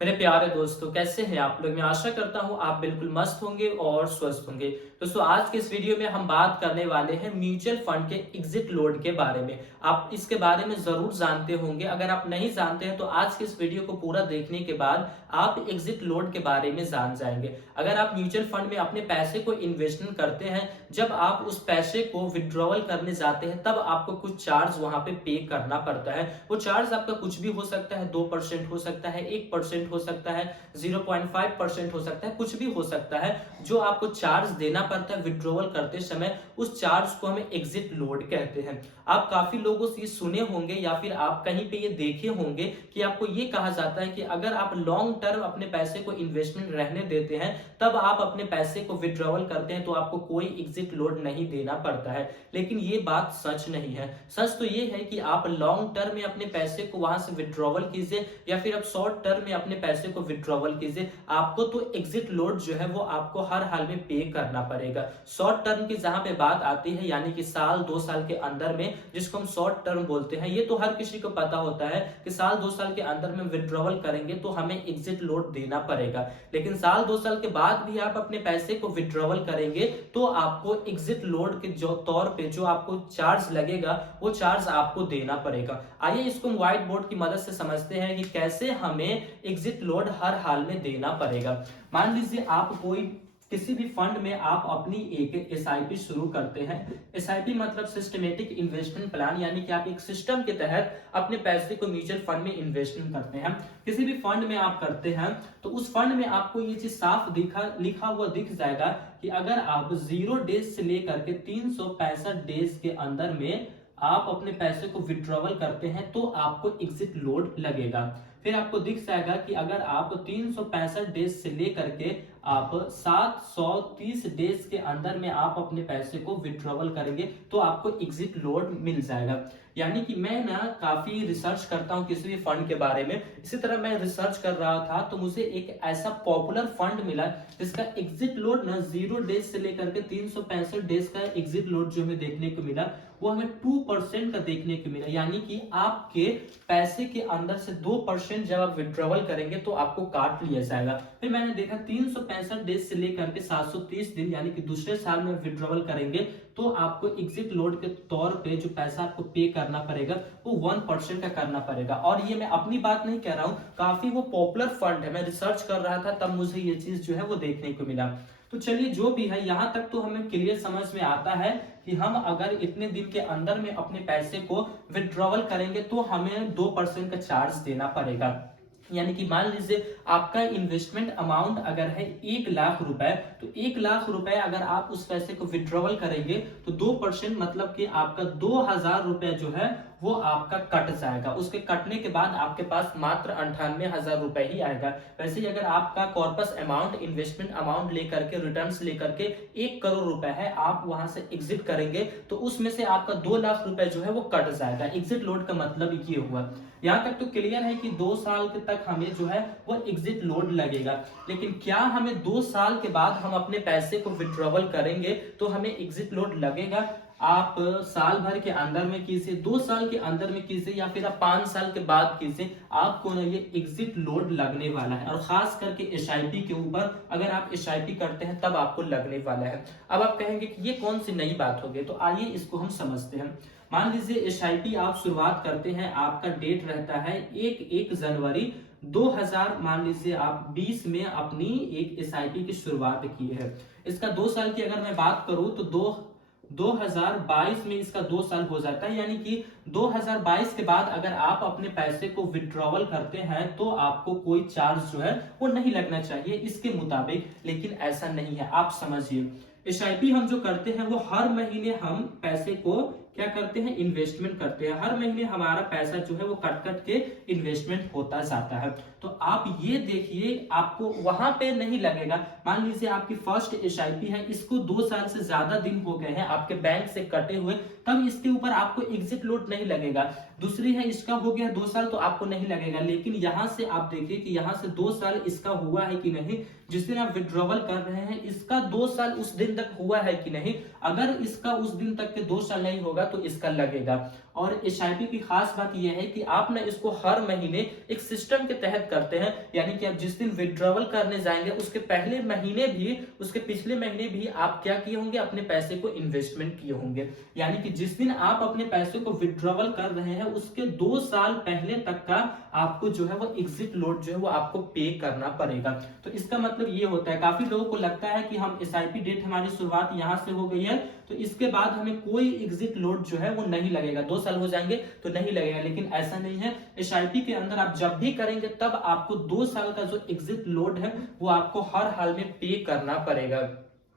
मेरे प्यारे दोस्तों, कैसे हैं आप लोग। मैं आशा करता हूं आप बिल्कुल मस्त होंगे और स्वस्थ होंगे। दोस्तों, आज के इस वीडियो में हम बात करने वाले हैं म्यूचुअल फंड के एग्जिट लोड के बारे में। आप इसके बारे में जरूर जानते होंगे। अगर आप नहीं जानते हैं तो आज के इस वीडियो को पूरा देखने के बाद आप एग्जिट लोड के बारे में जान जाएंगे। अगर आप म्यूचुअल फंड में अपने पैसे को इन्वेस्टमेंट करते हैं, जब आप उस पैसे को विड्रॉवल करने जाते हैं तब आपको कुछ चार्ज वहां पे करना पड़ता है। वो चार्ज आपका कुछ भी हो सकता है, 2% हो सकता है, 1% हो सकता है, 0.5% हो सकता है, कुछ भी हो सकता है। जो आपको चार्ज देना पड़ता है विड्रॉवल करते समय, उस चार्ज को हमें एग्जिट लोड कहते हैं। आप काफी लोगों से सुने होंगे या फिर आप कहीं पे ये देखे होंगे कि आपको ये कहा जाता है कि अगर आप लॉन्ग टर्म अपने पैसे को इन्वेस्टमेंट रहने देते हैं, तब आप अपने पैसे को विड्रॉवल करते हैं तो आपको कोई एग्जिट लोड नहीं देना पड़ता है। लेकिन ये बात सच नहीं है। सच तो ये है कि आप लॉन्ग टर्म में अपने पैसे को वहां से विड्रॉवल कीजिए या फिर आप शॉर्ट टर्म में अपने पैसे को विड्रॉवल कीजिए, आपको तो एग्जिट लोड जो है वो आपको हर हाल में पे करना पड़ेगा। शॉर्ट टर्म की जहां पे बात आती है, यानी कि साल 2 साल के अंदर में, जिसको हम शॉर्ट टर्म बोलते हैं, ये तो हर किसी को पता होता है कि साल 2 साल के अंदर में विड्रॉवल करेंगे तो हमें एग्जिट लोड देना पड़ेगा। लेकिन साल 2 साल के बाद भी आप अपने पैसे को विड्रॉवल करेंगे तो आपको एग्जिट लोड के जो तौर पे जो आपको चार्ज लगेगा वो चार्ज आपको देना पड़ेगा। आइए इसको हम व्हाइट बोर्ड की मदद से समझते हैं कि कैसे हमें एग्जिट लोड हर हाल में देना पड़ेगा। मान लीजिए आप कोई किसी भी फंड में आप अपनी एक एसआईपी शुरू करते हैं। एसआईपी मतलब सिस्टमेटिक इन्वेस्टमेंट प्लान, यानी कि आप एक सिस्टम के तहत अपने पैसे को म्यूचुअल फंड में इन्वेस्टमेंट करते हैं। किसी भी फंड में आप करते हैं तो उस फंड में आपको ये चीज साफ लिखा हुआ दिख जाएगा कि अगर आप 0 डेज से लेकर के 365 डेज के अंदर में आप अपने पैसे को विड्रॉवल करते हैं तो आपको एग्जिट लोड लगेगा। फिर आपको दिख जाएगा कि अगर आप 365 डेज से लेकर के आप 730 डेज के अंदर में आप अपने पैसे को विड्रॉवल करेंगे तो आपको एग्जिट लोड मिल जाएगा। यानी कि मैं ना काफी रिसर्च करता हूं किसी भी फंड के बारे में। इसी तरह मैं रिसर्च कर रहा था तो मुझे एक ऐसा पॉपुलर फंड मिला जिसका एग्जिट लोड ना 0 डेज से लेकर के 365 डेज का एग्जिट लोड जो हमें देखने को मिला वो हमें 2% का देखने को मिला। यानी कि आपके पैसे के अंदर से 2% जब आप विड्रॉवल करेंगे तो आपको काट लिया जाएगा। फिर मैंने देखा 365 डेज से लेकर के 730 दिन यानी कि दूसरे साल में विड्रॉवल करेंगे तो आपको एग्जिट लोड के तौर पे जो पैसा आपको पे करना पड़ेगा वो 1% का करना पड़ेगा। और ये मैं अपनी बात नहीं कह रहा हूं, काफी वो पॉपुलर फंड है। मैं रिसर्च कर रहा था तब मुझे ये चीज जो है वो देखने को मिला। तो चलिए, जो भी है यहां तक तो हमें क्लियर समझ में आता है कि हम अगर इतने दिन के अंदर में अपने पैसे को विड्रॉवल करेंगे तो हमें 2% का चार्ज देना पड़ेगा। यानी कि मान लीजिए आपका इन्वेस्टमेंट अमाउंट अगर है 1 लाख रुपए, तो 1 लाख रुपए अगर आप उस पैसे को विड्रॉवल करेंगे तो 2% मतलब कि आपका 2000 रुपए जो है वो आपका कट जाएगा। उसके कटने के बाद आपके पास मात्र 98,000 रुपए ही आएगा। वैसे ही अगर आपका कॉर्पस अमाउंट, इन्वेस्टमेंट अमाउंट लेकर के, रिटर्न्स लेकर के 1 करोड़ रुपए है, आप वहां से एग्जिट करेंगे तो उसमें से आपका 2 लाख रुपए जो है वो कट जाएगा। एग्जिट लोड का मतलब ये हुआ। यहाँ तक तो क्लियर है कि 2 साल के तक हमें जो है वो एग्जिट लोड लगेगा। लेकिन क्या हमें 2 साल के बाद हम अपने पैसे को विड्रॉवल करेंगे तो हमें एग्जिट लोड लगेगा? आप साल भर के अंदर में कीजिए, 2 साल के अंदर में कीजिए या फिर आप 5 साल के बाद कीजिए, आपको ना ये एग्जिट लोड लगने वाला है। और खास करके एसआईपी के ऊपर अगर आप एसआईपी करते हैं तब आपको लगने वाला है। अब आप कहेंगे कि ये कौन सी नई बात हो गई, तो आइए इसको हम समझते हैं। मान लीजिए एसआईपी आप शुरुआत करते हैं, आपका डेट रहता है 1 जनवरी 2000, मान लीजिए आप 20 में अपनी एक एसआईपी की शुरुआत की है। इसका 2 साल की अगर मैं बात करूं तो 2022 में इसका 2 साल हो जाता है। यानी कि 2022 के बाद अगर आप अपने पैसे को विड्रॉवल करते हैं तो आपको कोई चार्ज जो है वो नहीं लगना चाहिए इसके मुताबिक। लेकिन ऐसा नहीं है, आप समझिए। एसआईपी हम जो करते हैं वो हर महीने हम पैसे को क्या करते हैं, इन्वेस्टमेंट करते हैं। हर महीने हमारा पैसा जो है वो कट कट के इन्वेस्टमेंट होता जाता है। तो आप ये देखिए, आपको वहां पे नहीं लगेगा। मान लीजिए आपकी फर्स्ट एसआईपी है, इसको 2 साल से ज्यादा दिन हो गए हैं आपके बैंक से कटे हुए, तब इसके ऊपर आपको एग्जिट लोड नहीं लगेगा। दूसरी है, इसका हो गया 2 साल तो आपको नहीं लगेगा। लेकिन यहां से आप देखिए कि यहां से 2 साल इसका हुआ है कि नहीं, जिस दिन आप विड्रॉवल कर रहे हैं इसका 2 साल उस दिन तक हुआ है कि नहीं। अगर इसका उस दिन तक के 2 साल नहीं होगा तो इसका लगेगा। और एसआईपी की खास बात यह है कि आप ना इसको हर महीने एक सिस्टम के तहत करते हैं, यानी कि आप जिस दिन विड्रॉवल करने जाएंगे उसके पहले महीने भी, उसके पिछले महीने भी आप क्या किए होंगे, अपने पैसे को इन्वेस्टमेंट किए होंगे। यानी कि जिस दिन आप अपने पैसे को विड्रॉवल कर रहे हैं उसके 2 साल पहले तक का आपको जो है वो एग्जिट लोड जो है वो आपको पे करना पड़ेगा। तो इसका मतलब ये होता है, काफी लोगों को लगता है कि हम एसआईपी डेट हमारी शुरुआत यहां से हो गई है तो इसके बाद हमें कोई एग्जिट लोड जो है वो नहीं लगेगा, 2 साल हो जाएंगे तो नहीं लगेगा, लेकिन ऐसा नहीं है। एसआईपी के अंदर आप जब भी करेंगे तब आपको 2 साल का जो एग्जिट लोड है वो आपको हर हाल में पे करना पड़ेगा।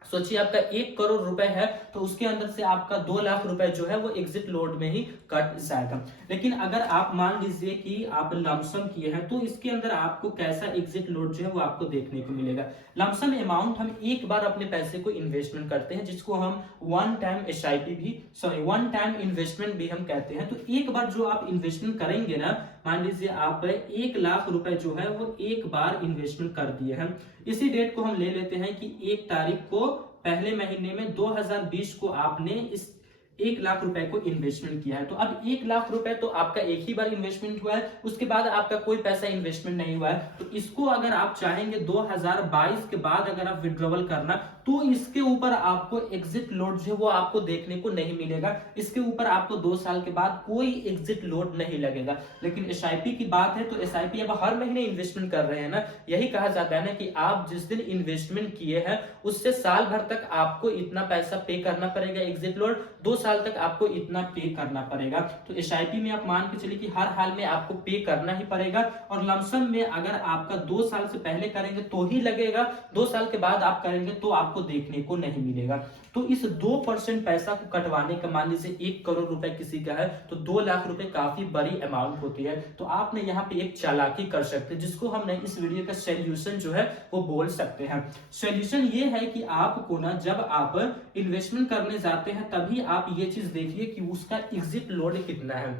सोचिए आपका 1 करोड़ रुपए है तो उसके अंदर से आपका 2 लाख रुपए जो है वो एग्जिट लोड में ही कट जाएगा। लेकिन अगर आप मान लीजिए कि आप लमसम किए हैं तो इसके अंदर आपको कैसा एग्जिट लोड जो है वो आपको देखने को मिलेगा। लमसम अमाउंट हम एक बार अपने पैसे को इन्वेस्टमेंट करते हैं जिसको हम वन टाइम इन्वेस्टमेंट भी हम कहते हैं। तो एक बार जो आप इन्वेस्टमेंट करेंगे ना, मान लीजिए आप 1 लाख रुपए जो है वो एक बार इन्वेस्टमेंट कर दिए हैं। इसी डेट को हम ले लेते हैं कि 1 तारीख को पहले महीने में 2020 को आपने इस 1 लाख रुपए को इन्वेस्टमेंट किया है। तो अब 1 लाख रुपए तो आपका एक ही बार इन्वेस्टमेंट हुआ है, उसके बाद आपका कोई पैसा इन्वेस्टमेंट नहीं हुआ है। तो इसको अगर आप चाहेंगे 2022 के बाद अगर आप विड्रॉवल करना तो इसके ऊपर आपको एग्जिट लोड जो है वो आपको देखने को नहीं मिलेगा। इसके ऊपर आपको 2 साल के बाद कोई एग्जिट लोड नहीं लगेगा। लेकिन एसआईपी की बात है तो एसआईपी अब हर महीने इन्वेस्टमेंट कर रहे हैं ना, यही कहा जाता है ना कि आप जिस दिन इन्वेस्टमेंट किए हैं उससे साल भर तक आपको इतना पैसा पे करना पड़ेगा एग्जिट लोड, 2 साल तक आपको इतना पे करना पड़ेगा। तो एसआईपी में आप मान के चलिए कि हर हाल में आपको पे करना ही पड़ेगा। और लमसम में अगर आपका 2 साल से पहले करेंगे तो ही लगेगा, 2 साल के बाद आप करेंगे तो आपको देखने को नहीं मिलेगा। तो इस 2% पैसा को कटवाने का, मान लीजिए 1 करोड़ रुपए किसी का है तो 2 लाख रुपए काफी बड़ी अमाउंट होती है। तो आपने यहाँ पे एक चालाकी कर सकते हैं जिसको हमने इस वीडियो का सोल्यूशन जो है वो बोल सकते हैं। सोल्यूशन ये है कि आपको ना जब आप इन्वेस्टमेंट करने जाते हैं तभी आप ये चीज देखिए कि उसका एग्जिट लोड कितना है।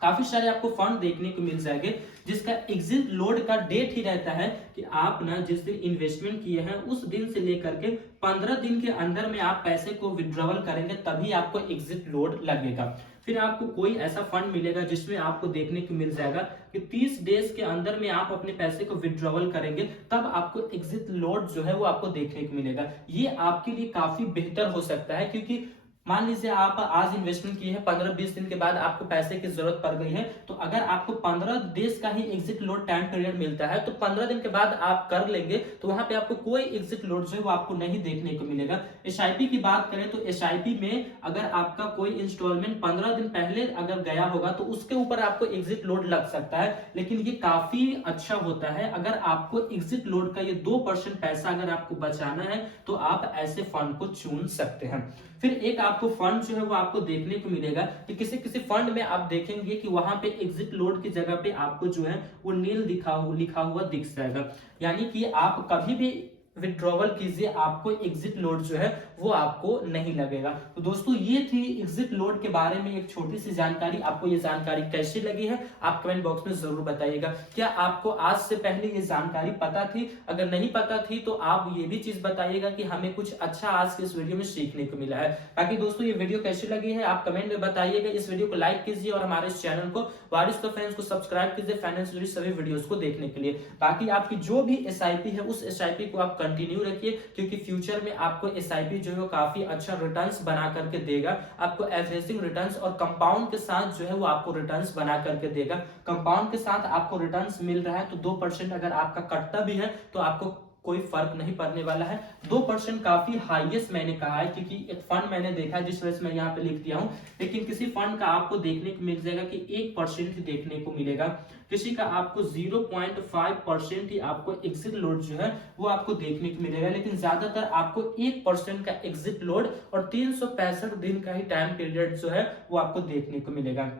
काफी सारे आपको फंड देखने को मिल जाएंगे जिसका एग्जिट लोड का डेट ही रहता है कि आप ना जिस दिन इन्वेस्टमेंट किए हैं उस दिन से लेकर के 15 दिन के अंदर में आप पैसे को विड्रॉवल करेंगे तभी आपको एग्जिट लोड लगेगा। फिर आपको कोई ऐसा फंड मिलेगा जिसमें आपको देखने को मिल जाएगा कि 30 डेज के अंदर में आप अपने पैसे को विड्रॉवल करेंगे तब आपको एग्जिट लोड जो है वो आपको देखने को मिलेगा। ये आपके लिए काफी बेहतर हो सकता है, क्योंकि मान लीजिए आप आज इन्वेस्टमेंट किए हैं, 15-20 दिन के बाद आपको पैसे की जरूरत पड़ गई है, तो अगर आपको 15 डेज का ही एग्जिट लोड टाइम पीरियड मिलता है तो 15 दिन के बाद आप कर लेंगे तो वहां पे आपको कोई एग्जिट लोड जो है वो आपको नहीं देखने को मिलेगा। एसआईपी की बात करें तो एसआईपी में अगर आपका कोई इंस्टॉलमेंट 15 दिन पहले अगर गया होगा तो उसके ऊपर आपको एग्जिट लोड लग सकता है, लेकिन ये काफी अच्छा होता है अगर आपको एग्जिट लोड का ये 2% पैसा अगर आपको बचाना है तो आप ऐसे फंड को चुन सकते हैं। फिर एक आपको फंड जो है वो आपको देखने को मिलेगा कि किसी किसी फंड में आप देखेंगे कि वहां पे एग्जिट लोड की जगह पे आपको जो है वो नील लिखा हुआ दिख जाएगा, यानी कि आप कभी भी विड्रॉवल कीजिए आपको एग्जिट लोड जो है वो आपको नहीं लगेगा। तो दोस्तों ये थी एग्जिट लोड के बारे में एक छोटी सी जानकारी। आपको ये जानकारी कैसी लगी है आप कमेंट बॉक्स में जरूर बताइएगा। क्या आपको आज से पहले ये जानकारी पता थी? अगर नहीं पता थी तो आप ये भी चीज बताइएगा कि हमें कुछ अच्छा आज के इस वीडियो में सीखने को मिला है। बाकी दोस्तों ये वीडियो कैसी लगी है आप कमेंट में बताइएगा। इस वीडियो को लाइक कीजिए और हमारे इस चैनल को वारिस द फाइनेंस को सब्सक्राइब कीजिए फाइनेंस से जुड़ी सभी वीडियोस को देखने के लिए। बाकी आपकी जो भी एसआईपी है उस एसआईपी को आप कंटिन्यू रखिए, क्योंकि फ्यूचर में आपको एसआईपी जो है वो काफी अच्छा रिटर्न्स बना करके देगा। आपको एवरेजिंग रिटर्न्स और कंपाउंड के साथ जो है वो आपको रिटर्न्स बना करके देगा। कंपाउंड के साथ आपको रिटर्न्स मिल रहा है तो 2% अगर आपका कटता भी है तो आपको कोई फर्क नहीं पड़ने वाला है। 2% काफी हाईएस्ट मैंने कहा है, क्योंकि एक फंड मैंने देखा है जिस वजह से मैं यहाँ पे लिख दिया हूँ, लेकिन किसी फंड का आपको देखने को मिल जाएगा कि 1% ही देखने को मिलेगा, किसी का आपको 0.5% ही आपको एग्जिट लोड जो है वो आपको देखने को मिलेगा, लेकिन ज्यादातर आपको 1% का एग्जिट लोड और 365 दिन का ही टाइम पीरियड जो है वो आपको देखने को मिलेगा।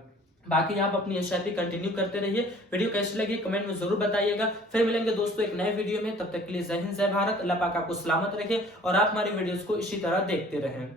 बाकी आप अपनी एसआईपी कंटिन्यू करते रहिए। वीडियो कैसी लगी कमेंट में जरूर बताइएगा। फिर मिलेंगे दोस्तों एक नए वीडियो में, तब तक के लिए जय हिंद जय भारत। अल्लाह पाक आपको सलामत रखे और आप हमारी वीडियोस को इसी तरह देखते रहें।